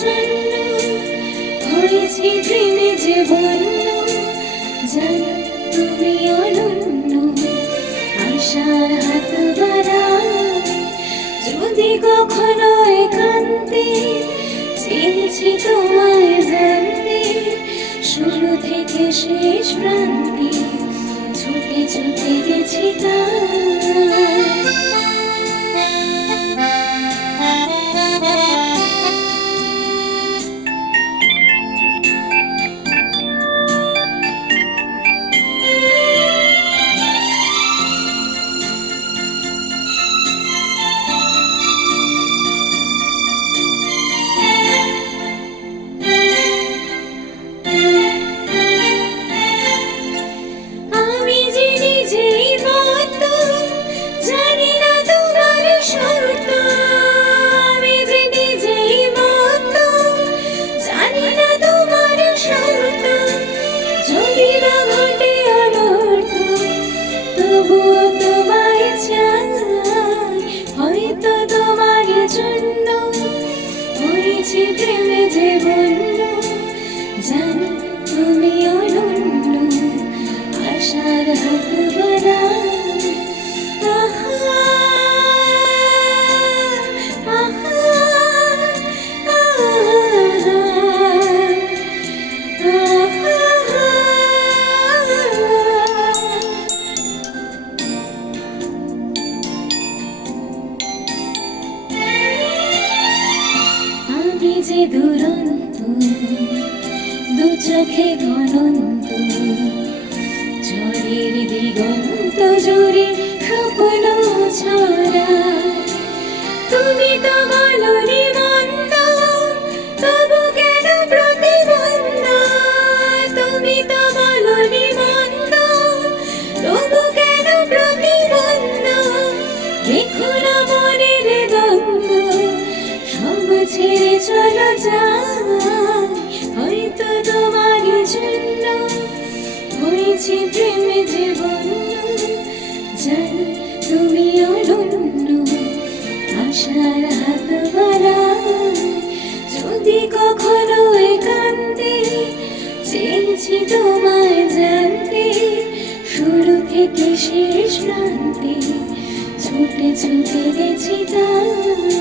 জন্য হয়েছি প্রেমে যে বন্য, জানো তুমি অনন্য। আশার হাত বাড়াই যদি কখনো একান্তে, চেয়েছি তোমায় জানতে শুরু থেকে শেষ প্রান্তে, ছুটে ছুটে গেছি তাই। প্রেমে যে বন্য, জানো তুমি অনন্য। আশার হাত বাড়াই যে দুরন্ত, দু চোখে ঘনন্ত, ঝড়ের দিগন্ত জুড়ে স্বপ্ন ছড়া। তুমি তো বলনি মন্দ, তবু কেন প্রতিবন্ধ? তুমি তো বলনি মন্দ, তবু কেন প্রতিবন্ধ? দেখো না মনের দ্বন্দ্ব, সব ছেড়ে চলো যাই। হয়তো তোমার জন্য হয়েছি প্রেমে যে বন্য, জানো তুমি অনন্য। আশার হাত বাড়াই যদি কখনো একান্তে, চেয়েছি তোমায় জানতে শুরু থেকে শেষ প্রান্তে, ছুটে ছুটে গেছি তাই।